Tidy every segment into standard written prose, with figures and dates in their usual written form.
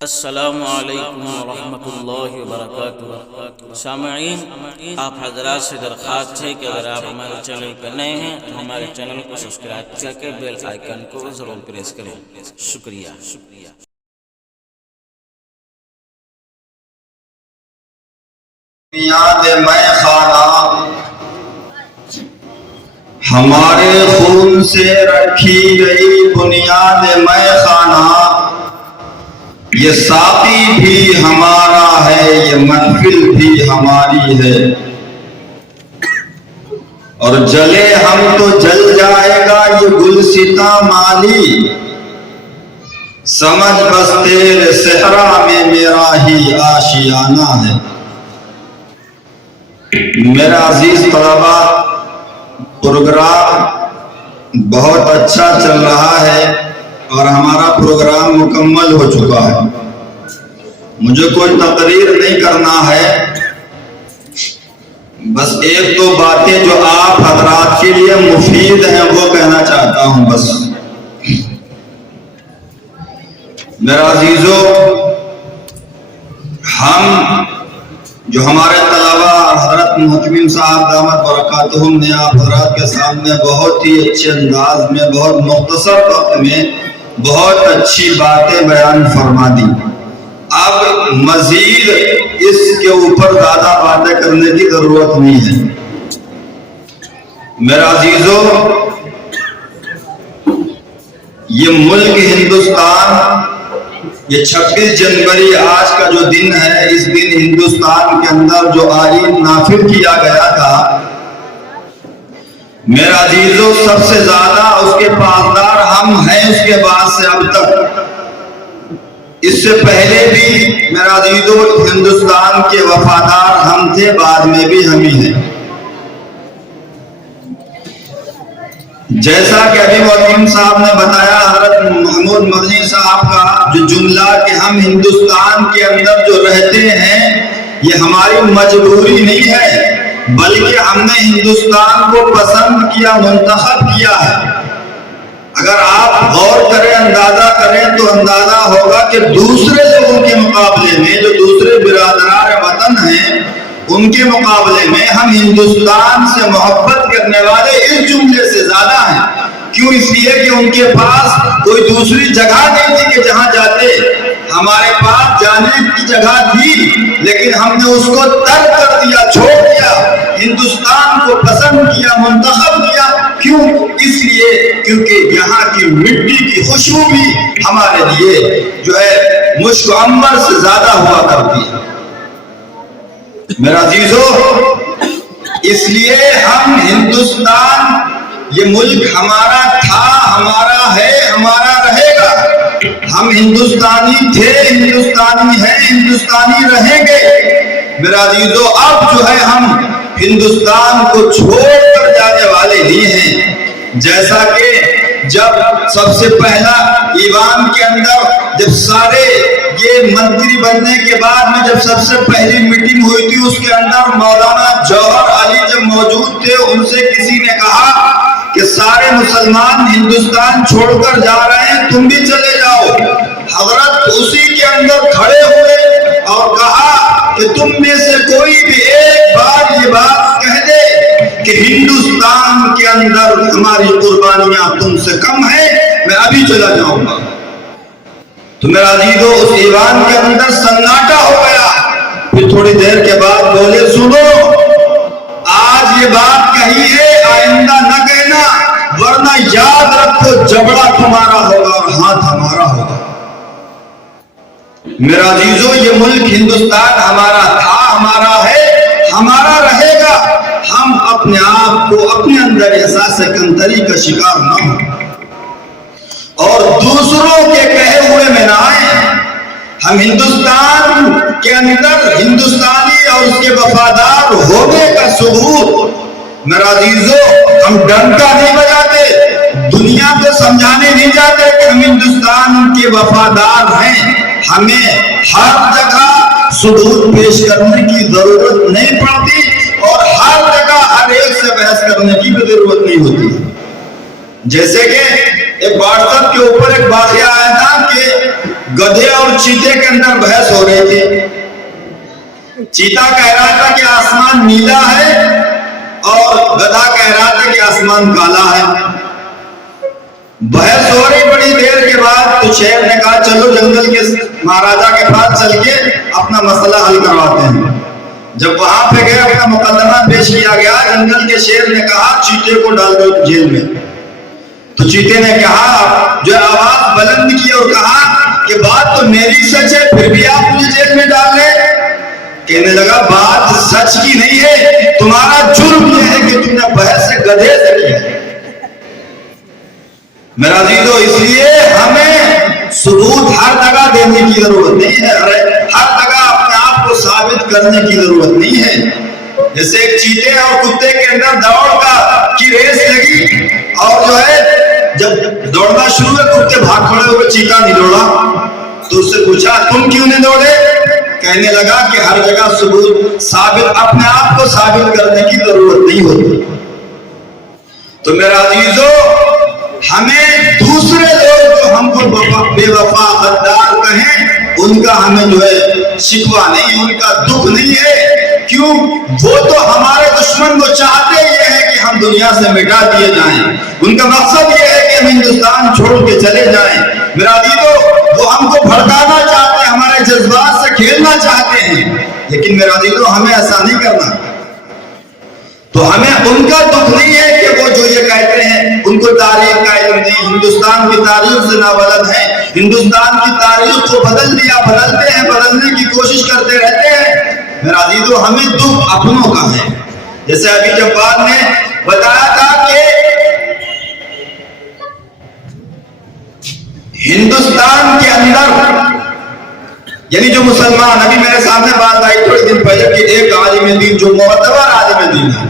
السلام علیکم ورحمۃ اللہ وبرکاتہ۔ سامعین، آپ حضرات سے درخواست ہے کہ اگر آپ ہمارے چینل پر نئے ہیں تو ہمارے چینل کو سبسکرائب کر کے بیل آئیکن کو ضرور پریس کریں۔ شکریہ۔ بنیاد میں خانہ ہمارے خون سے رکھی گئی بنیاد میں خانہ، یہ ساقی بھی ہمارا ہے، یہ محفل بھی ہماری ہے، اور جلے ہم تو جل جائے گا یہ گلستاں مالی، سمجھ بس تیرے صحرا میں میرا ہی آشیانہ ہے۔ میرا عزیز طلبہ، پروگرام بہت اچھا چل رہا ہے اور ہمارا پروگرام مکمل ہو چکا ہے۔ مجھے کوئی تقریر نہیں کرنا ہے، بس ایک دو باتیں جو آپ حضرات کے لیے مفید ہیں وہ کہنا چاہتا ہوں بس۔ میرا عزیزو، ہم جو ہمارے طلبہ حضرت محتمم صاحب دامت برکاتہم نے آپ حضرات کے سامنے بہت ہی اچھے انداز میں، بہت مختصر وقت میں بہت اچھی باتیں بیان فرما دی۔ اب مزید اس کے اوپر زیادہ باتیں کرنے کی ضرورت نہیں ہے۔ میرا عزیزو، یہ ملک ہندوستان، یہ 26 جنوری آج کا جو دن ہے، اس دن ہندوستان کے اندر جو آئین نافذ کیا گیا تھا، میرا عزیزو سب سے زیادہ اس کے پاسدار ہم ہیں۔ اس کے بعد سے اب تک، اس سے پہلے بھی میرا عزیزو ہندوستان کے وفادار ہم تھے، بعد میں بھی ہم ہی ہیں۔ جیسا کہ ابھی محتمم صاحب نے بتایا، حضرت محمود مدنی صاحب کا جو جملہ کہ ہم ہندوستان کے اندر جو رہتے ہیں یہ ہماری مجبوری نہیں ہے، بلکہ ہم نے ہندوستان کو پسند کیا، منتخب کیا ہے۔ اگر آپ غور کریں، اندازہ کریں تو اندازہ ہوگا کہ دوسرے لوگوں کے مقابلے میں، جو دوسرے برادران وطن ہیں، ان کے مقابلے میں ہم ہندوستان سے محبت کرنے والے اس جملے سے زیادہ ہیں۔ کیوں؟ اس لیے کہ ان کے پاس کوئی دوسری جگہ نہیں تھی کہ جہاں جاتے۔ ہمارے پاس جانے کی جگہ تھی، لیکن ہم نے اس کو ترک کر دیا، چھوڑ دیا، ہندوستان کو پسند کیا، منتخب کیا۔ کیوں؟ اس لیے کیونکہ یہاں کی مٹی کی خوشبو بھی ہمارے لیے جو ہے مشک و عنبر سے زیادہ ہوا کرتی ہے۔ میرا عزیزو، اس لیے ہم ہندوستان، یہ ملک ہمارا تھا، ہمارا ہے، ہمارا رہے گا۔ ہم ہندوستانی تھے، ہندوستانی ہیں، ہندوستانی رہیں گے۔ میرا عزیزو، اب جو ہے ہم ہندوستان کو چھوڑ کر جانے والے نہیں ہیں۔ جیسا کہ جب سب سے پہلا ایوان کے اندر جب سارے یہ منتری بننے کے بعد میں جب سب سے پہلی میٹنگ ہوئی تھی، اس کے اندر مولانا جوہر علی جب موجود تھے، ان سے کسی نے کہا کہ سارے مسلمان ہندوستان چھوڑ کر جا رہے ہیں، تم بھی چلے جاؤ۔ حضرت اسی کے اندر کھڑے ہوئے اور کہا کہ تم میں سے کوئی بھی ایک بار یہ بات کہہ دے کہ ہندوستان کے اندر ہماری قربانیاں تم سے کم ہیں، میں ابھی چلا جاؤں گا۔ تو میرا عزیزو، اس ایوان کے اندر سناٹا ہو گیا۔ پھر تھوڑی دیر کے بعد بولے، سنو، آج یہ بات کہی ہے، آئندہ نہ کہنا، ورنہ یاد رکھو جبڑا تمہارا ہوگا اور ہاتھ ہمارا ہوگا۔ میرا عزیزو، یہ ملک ہندوستان ہمارا تھا، ہمارا ہے، ہمارا رہے گا۔ ہم اپنے آپ کو اپنے اندر احساس کمتری کا شکار نہ ہوں اور دوسروں کے کہے ہوئے میں نہ آئیں۔ ہم ہندوستان کے اندر ہندوستانی اور اس کے وفادار ہونے کا ثبوت، میرا عزیزو، ہم ڈنکا نہیں بجاتے، دنیا کو سمجھانے نہیں جاتے کہ ہم ہندوستان کے وفادار ہیں۔ ہمیں ہر جگہ ثبوت پیش کرنے کی ضرورت نہیں پڑتی اور ہر جگہ ہر ایک سے بحث کرنے کی بھی ضرورت نہیں ہوتی۔ جیسے کہ ایک واٹس ایپ کے اوپر ایک واقعہ آیا تھا کہ گدھے اور چیتے کے اندر بحث ہو رہی تھی. چیتا کہہ رہا تھا کہ آسمان نیلا ہے اور گدھا کہہ رہا تھا کہ آسمان کالا ہے. بحث ہو رہی بڑی دیر کے بعد تو شیر نے کہا چلو جنگل کے مہاراجا کے پاس چل کے اپنا مسئلہ حل کرواتے ہیں. جب وہاں پہ گئے اپنا مقدمہ پیش کیا گیا. جنگل کے شیر نے کہا چیتے کو ڈال دو جیل میں. تو چیتے نے کہا جو آواز بلند کی اور کہا کہ بات تو میری سچ ہے پھر بھی آپ مجھے جیل میں ڈال رہے. کہنے لگا بات سچ کی نہیں ہے, تمہارا جرم یہ ہے کہ تم نے بحث سے گدھے سے کیا. میرا عزیزو اس لیے ہمیں ثبوت ہر جگہ دینے کی ضرورت نہیں ہے, ہر جگہ اپنے آپ کو ثابت کرنے کی ضرورت نہیں ہے. جیسے ایک چیتے اور کتے کے اندر دوڑ کی ریس لگی اور جو ہے جب دوڑنا شروع ہے کتے بھاگ کھڑے ہوئے, چیتا نہیں دوڑا. تو اس سے پوچھا تم کیوں نہیں دوڑے؟ کہنے لگا کہ ہر جگہ ثبوت ثابت اپنے آپ کو ثابت کرنے کی ضرورت نہیں ہوتی. تو میرا عزیزو ہمیں دوسرے لوگ جو ہم کو بے وفا غدار کہیں ان کا ہمیں جو ہے شکوہ نہیں, ان کا دکھ نہیں ہے. کیوں؟ وہ تو ہمارے دشمن کو چاہتے یہ ہے کہ ہم دنیا سے مٹا دیے جائیں. ان کا مقصد یہ ہے کہ ہم ہندوستان چھوڑ کے چلے جائیں. میرا عزیزو وہ ہم کو بھڑکانا چاہتے ہیں, ہمارے جذبات سے کھیلنا چاہتے ہیں, لیکن میرا عزیزو ہمیں ایسا نہیں کرنا. تو ہمیں ان کا دکھ نہیں ہے کہ وہ جو یہ کہتے ہیں ان کو تاریخ کا علم نہیں, ہندوستان کی تاریخ سے نابلد ہیں, ہندوستان کی تاریخ کو بدل دیا, بدلتے ہیں, بدلنے کی کوشش کرتے رہتے ہیں. میرا عزیزو ہمیں دکھ اپنوں کا ہے. جیسے ابھی جبار نے بتایا تھا کہ ہندوستان کے اندر یعنی جو مسلمان, ابھی میرے سامنے بات آئی تھوڑے دن پہلے کہ ایک عالم دین جو معتبر عالم دین ہے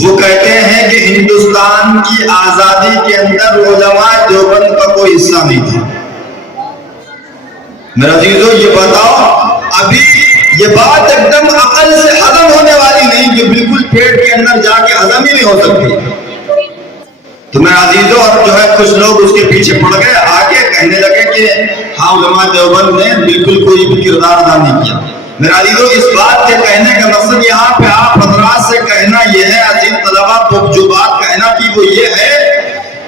وہ کہتے ہیں کہ ہندوستان کی آزادی کے اندر علماء دیوبند کا کوئی حصہ نہیں تھا. میرا عزیزو یہ بتاؤ, ابھی یہ بات ایک دم عقل سے ہضم ہونے والی نہیں کہ بالکل پیٹ کے اندر جا کے ہضم ہی نہیں ہو سکتی. تو میرا عزیزو اور جو ہے کچھ لوگ اس کے پیچھے پڑ گئے, آگے کہنے لگے کہ ہاں علماء دیوبند نے بالکل کوئی بھی کردار ادا نہیں کیا. میرا عزیزو اس بات کے کہنے کا مقصد یہاں پہ آپ حضرات سے کہنا یہ ہے, عزیز طلبہ جو بات کہنا تھی وہ یہ ہے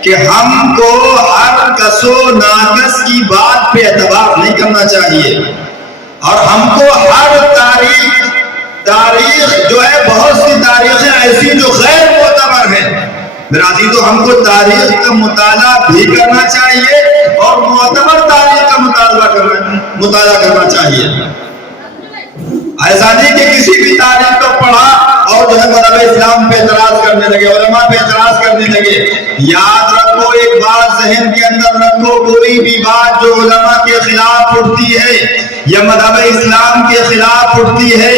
کہ ہم کو ہر کس و ناقص کی بات پہ اعتبار نہیں کرنا چاہیے, اور ہم کو ہر تاریخ جو ہے بہت سی تاریخیں ایسی جو غیر معتبر ہیں. میرا عزیزو ہم کو تاریخ کا مطالعہ بھی کرنا چاہیے اور معتبر تاریخ کا مطالعہ کرنا چاہیے. ایسا نہیں کہ کسی بھی تاریخ کو پڑھا اور جو ہے مذہب اسلام پہ اعتراض کرنے لگے, علماء پہ اعتراض کرنے لگے. یاد رکھو, ایک بات ذہن کے اندر رکھو, کوئی بھی بات جو علماء کے خلاف اٹھتی ہے یا مذہب اسلام کے خلاف اٹھتی ہے,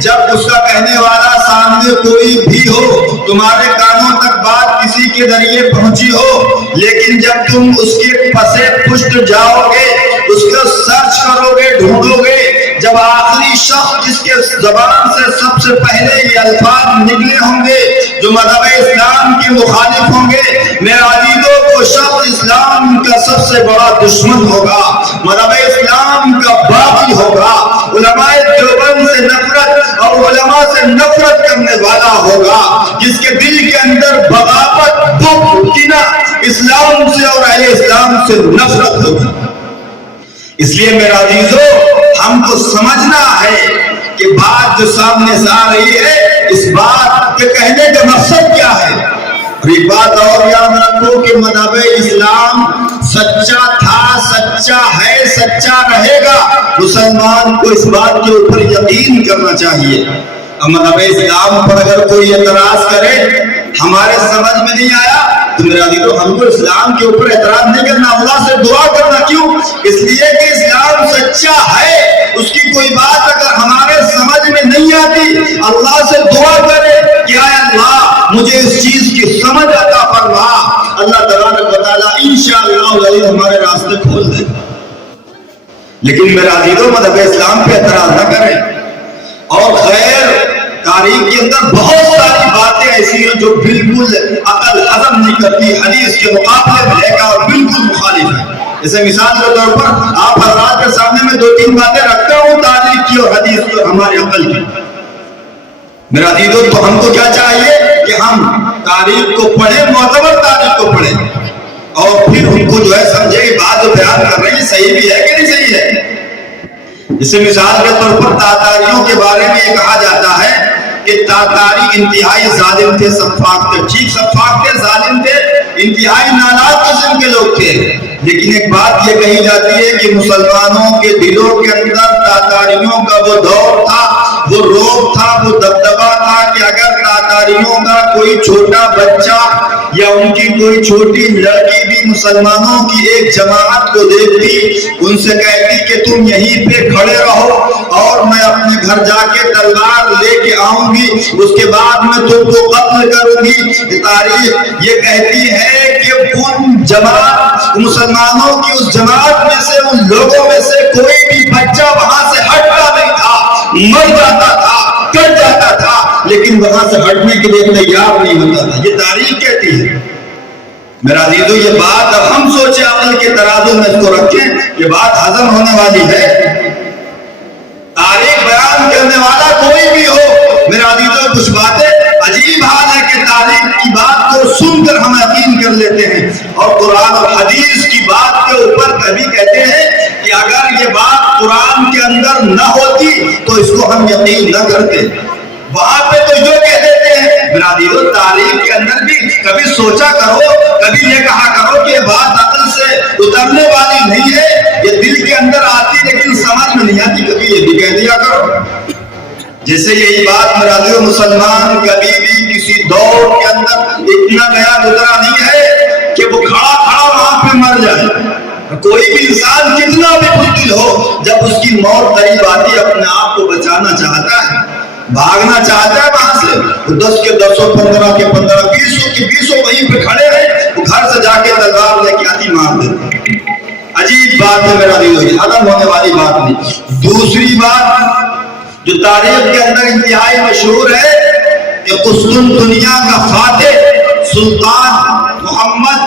جب اس کا کہنے والا سامنے کوئی بھی ہو, تمہارے کانوں تک بات کسی کے ذریعے پہنچی ہو, لیکن جب تم اس کے پسے پشت جاؤ گے, اس کو سرچ کرو گے, ڈھونڈو گے, جب آخری شخص جس کے زبان سے سب سے پہلے یہ الفاظ نکلے ہوں گے جو مذہب اسلام کے مخالف ہوں گے, میرے عزیزو وہ شخص اسلام کا سب سے بڑا دشمن ہوگا, مذہب اسلام کا باغی ہوگا, علماء دیوبند سے نفرت اور علماء سے نفرت کرنے والا ہوگا, جس کے دل کے اندر بغاوت, بغض, کینہ اسلام سے اور اہل اسلام سے نفرت ہوگی. اس لیے میرا عزیزو ہم کو سمجھنا ہے کہ بات جو سامنے سے آ رہی ہے اس بات کے کہنے کا مقصد کیا ہے. اور ایک بات اور یاد رکھو کہ مذہب اسلام سچا تھا, سچا ہے, سچا رہے گا. مسلمان کو اس بات کے اوپر یقین کرنا چاہیے. اب مذہب اسلام پر اگر کوئی اعتراض کرے, ہمارے سمجھ میں نہیں آیا, تو میرا عزیزو ہم کو اسلام کے اوپر اعتراض نہیں کرنا, اللہ سے دعا کرنا. کیوں؟ اس لیے کہ اسلام سچا ہے. اس کی کوئی بات اگر ہمارے سمجھ میں نہیں آتی, اللہ سے دعا کرے کہ اے اللہ مجھے اس چیز کی سمجھ عطا فرما. اللہ تبارک و تعالی انشاءاللہ ہمارے راستے کھول دے گا. لیکن میرا عزیزو مذہب اسلام پہ اعتراض نہ کریں. اور خیر تاریخ کے اندر بہت ساری باتیں ایسی ہیں جو بالکل عقل ہضم نہیں کرتی, حدیث کے مقابلے میں ہے اور بالکل مخالف ہے. جیسے مثال کے طور پر آپ حضرات کے سامنے میں 2-3 باتیں رکھتا ہوں تاریخ کی اور حدیث کی اور ہماری عقل کی. میرا عزیزو تو ہم کو کیا چاہیے کہ ہم تاریخ کو پڑھیں, معتبر تاریخ کو پڑھیں اور پھر ان کو جو ہے سمجھے کہ بات جو بیان کر رہے ہیں صحیح بھی ہے کہ نہیں صحیح ہے. جیسے مثال کے طور پر تاتاریوں کے بارے میں یہ کہا جاتا ہے کہ تاتاری انتہائی ظالم تھے, سفاک تھے, ٹھیک سفاک تھے, ظالم تھے, انتہائی نالاک قسم کے لوگ تھے. لیکن ایک بات یہ کہی جاتی ہے کہ مسلمانوں کے دلوں کے اندر تاتاریوں کا وہ دور تھا, وہ روب تھا, وہ دبدبا تھا کہ اگر تاتاریوں کا کوئی چھوٹا بچہ یا ان کی کوئی چھوٹی لڑکی بھی مسلمانوں کی ایک جماعت کو دیکھتی, ان سے کہتی کہ تم یہیں پہ کھڑے رہو اور میں اپنے گھر جا کے تلوار لے کے آؤں گی, اس کے بعد میں تم کو قتل کروں گی. تاریخ یہ کہتی ہے کہ ان جماعت مسلمانوں کی اس جماعت میں سے, ان لوگوں میں سے کوئی بھی بچہ وہاں سے ہٹتا نہیں تھا, مر جاتا تھا, کٹ جاتا تھا, لیکن وہاں سے ہٹنے کے لیے تیار نہیں ہوتا تھا. یہ تاریخ کہتی ہے. میرا عزیزو یہ بات اب ہم سوچیں, عقل کے ترازو میں اس کو رکھیں, یہ بات ہضم ہونے والی ہے. تاریخ بیان کرنے والا کوئی بھی ہو, میرا عزیزو کچھ باتیں عجیب حال ہے کہ تاریخ کی بات کو سن کر ہم یقین کر لیتے ہیں اور قرآن اور حدیث کی بات کے اوپر کبھی کہتے ہیں کہ اگر یہ بات قرآن کے اندر نہ ہوتی تو اس کو ہم یقین نہ کرتے. وہاں پہ تو جو کہہ دیتے ہیں. میرا عزیزو تاریخ کے اندر بھی کبھی سوچا کرو, کبھی یہ کہا کرو کہ یہ بات عقل سے اترنے والی نہیں ہے, یہ دل کے اندر آتی لیکن سمجھ میں نہیں آتی, کبھی یہ بھی کہہ دیا کرو. جیسے یہی بات میرا عزیزو مسلمان کبھی بھی کسی دور کے اندر اتنا گیا گزرا نہیں ہے کہ وہ کھڑا کھڑا وہاں پہ مر جائے. کوئی بھی انسان کتنا بھی بزدل ہو, جب اس کی موت قریب آتی اپنے آپ کو بچانا چاہتا ہے, بھاگنا چاہتا ہے وہاں سے, 10 کے 10, 15 کے 15, 20 کے 20 وہیں پہ کھڑے رہے, وہ گھر سے جا کے تلوار لے کے آتی مار دیتے. عجیب بات ہے میرا عزیزو, یہ ختم ہونے والی بات نہیں. دوسری بات جو تاریخ کے اندر انتہائی مشہور ہے کہ قسطنطنیہ کا فاتح سلطان محمد,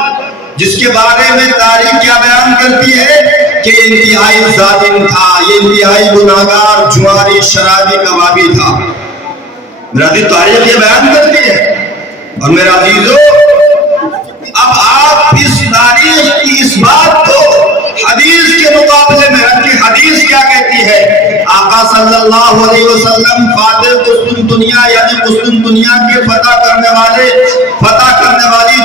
جس کے بارے میں تاریخ کیا بیان کرتی ہے کہ یہ انتہائی ظالم تھا, یہ انتہائی گناہگار, جواری, شرابی, کبابی تھا. میرا عزیز تاریخ یہ بیان کرتی ہے. اور میرا عزیزو اب آپ اس تاریخ کی اس بات کو حدیث کے مقابلے میں رکھیں. حدیث کیا کہتی ہے؟ آقا صلی اللہ علیہ وسلم فاتح قسطنطنیہ یعنی قسطنطنیہ کے فتح کرنے والی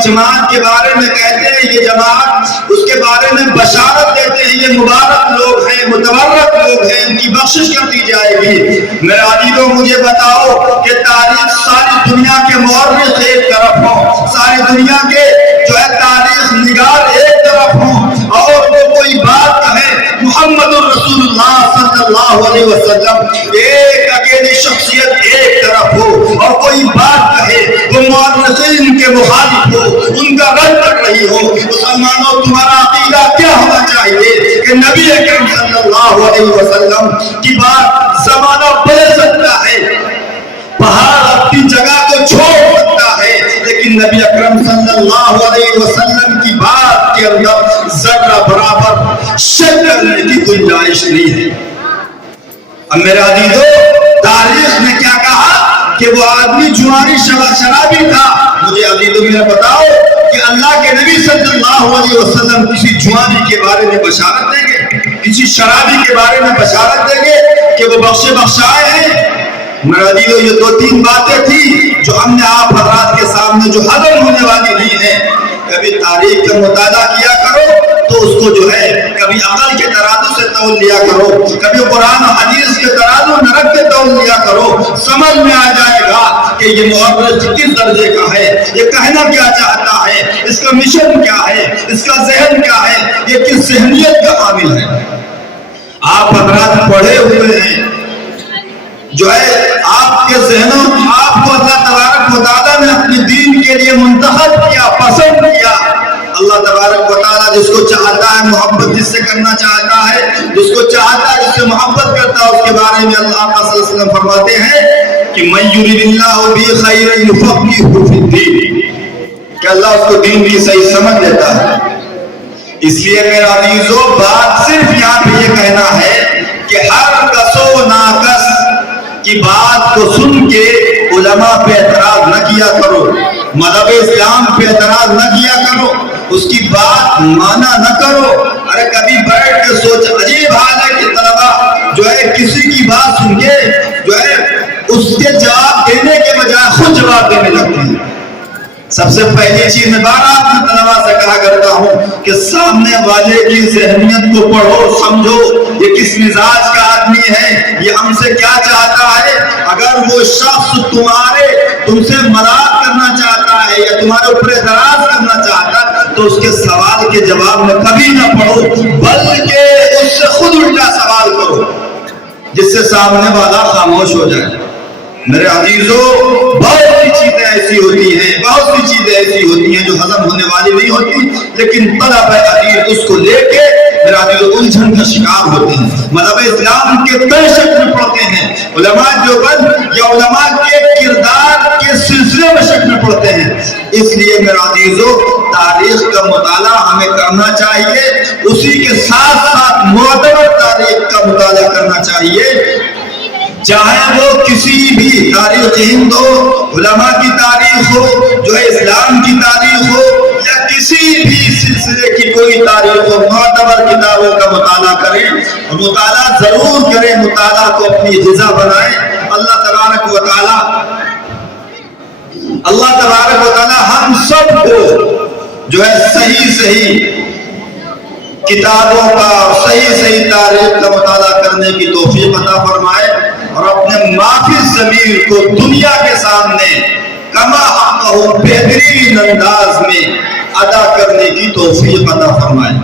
جماعت کے بارے میں کہتے ہیں, یہ جماعت اس کے بارے میں بشارت دیتے ہیں, یہ مبارک لوگ ہیں, متبرک لوگ ہیں, ان کی بخشش کر دی جائے گی. میرے عزیزو مجھے بتاؤ کہ تاریخ ساری دنیا کے مورخ ایک طرف ہوں, ساری دنیا کے جو ہے تاریخ نگار ایک طرف ہوں, اور وہ کوئی بات کہے محمد الرسول اللہ صلی اللہ علیہ وسلم ایک اکیلی شخصیت ایک طرف ہو, اور کوئی بات کہے وہ مورخین کے مخالف ہو, ان کا رد کر رہی ہو. مسلمانوں تمہارا عقیدہ کیا ہونا چاہیے کہ نبی اکرم صلی اللہ علیہ وسلم کی بات زمانہ بدل سکتا ہے, پہاڑ اپنی جگہ کو چھوڑ سکتا ہے, لیکن نبی اکرم صلی اللہ علیہ وسلم کی بات کے اندر ذرہ برابر شک کرنے کی گنجائش نہیں ہے. اب میرے عزیزو تاریخ نے کیا کہا کہ وہ آدمی جواری شرابی تھا. مجھے عزیزو میرا بتاؤ کہ اللہ کے نبی صلی اللہ علیہ وسلم کسی جوانی کے بارے میں بشارت دیں گے, کسی شرابی کے بارے میں بشارت دیں گے کہ وہ بخشے بخشائے ہیں؟ میرا عزیزو یہ 2-3 باتیں تھی جو ہم نے آپ حضرات کے سامنے جو ہضم ہونے والی نہیں ہے. کبھی تاریخ کا مطالعہ کیا کرو تو اس کو جو ہے کبھی عقل کے ترازو سے تول لیا کرو, کبھی قرآن و حدیث کے ترازو نرک کے تول لیا کرو. سمجھ میں آ جائے گا کہ یہ مورخ کس درجے کا ہے, یہ کہنا کیا چاہتا ہے, اس کا مشن کیا ہے, اس کا ذہن کیا ہے, یہ کس ذہنیت کا حامل ہے. آپ حضرات پڑھے ہوئے ہیں, جو ہے آپ کے ذہنوں, آپ کو اللہ تبارک و تعالیٰ نے اپنے دین کے لیے منتخب کیا, پسند کیا. اللہ تبارک و تعالیٰ جس کو چاہتا ہے محبت جس سے کرنا چاہتا ہے, جس کو چاہتا ہے جس سے محبت کرتا ہے, اس کے بارے میں اللہ صلی اللہ علیہ وسلم فرماتے ہیں کہ من یرید اللہ بہ خیرا یفقہہ فی الدین, کہ اللہ اس کو دین کی صحیح سمجھ دیتا ہے. اس لیے میرے عزیزو بات صرف یہاں پہ یہ کہنا ہے کہ ہر کس و ناقص کی بات کو سن کے علماء پہ اعتراض نہ کیا کرو، مذہب اسلام پہ اعتراض نہ کیا کرو، اس کی بات مانا نہ کرو۔ ارے کبھی بیٹھ کے سوچ، عجیب حال ہے کہ طلبہ جو ہے کسی کی بات سن کے جو ہے اس کے جواب دینے کے بجائے خود جواب دینے لگتے ہیں۔ سب سے پہلی چیز میں بار اپنے طلباء سے کہا کرتا ہوں کہ سامنے والے کی ذہنیت کو پڑھو، سمجھو یہ کس مزاج کا آدمی ہے، یہ ہم سے کیا چاہتا ہے۔ اگر وہ شخص تم سے مراد کرنا چاہتا ہے یا تمہارے اوپر اعتراض کرنا چاہتا ہے تو اس کے سوال کے جواب میں کبھی نہ پڑھو، بلکہ اس سے خود الٹا سوال کرو جس سے سامنے والا خاموش ہو جائے۔ میرے عزیزو بہت سی چیزیں ایسی ہوتی ہیں جو ہضم ہونے والی نہیں ہوتی، لیکن طلبہ حدیث اس کو لے کے میرے عزیزو الجھن کا شکار ہوتے ہیں، مذہب اسلام کے کئی شک میں پڑتے ہیں، علماء دیوبند یا علماء کے کردار کے سلسلے میں شک میں پڑتے ہیں۔ اس لیے میرے عزیزو تاریخ کا مطالعہ ہمیں کرنا چاہیے، اسی کے ساتھ ساتھ معتبر تاریخ کا مطالعہ کرنا چاہیے، چاہے وہ کسی بھی تاریخ ہند ہو، علماء کی تاریخ ہو، جو ہے اسلام کی تاریخ ہو، یا کسی بھی سلسلے کی کوئی تاریخ ہو، معتبر کتابوں کا مطالعہ کریں، اور مطالعہ ضرور کریں، مطالعہ کو اپنی غذا بنائیں۔ اللہ تبارک و تعالی ہم سب کو جو ہے صحیح کتابوں کا اور صحیح تاریخ کا مطالعہ کرنے کی توفیق عطا فرمائے، اور اپنے معافی ضمیر کو دنیا کے سامنے کما حقہ بہترین انداز میں ادا کرنے کی توفیق عطا فرمائے۔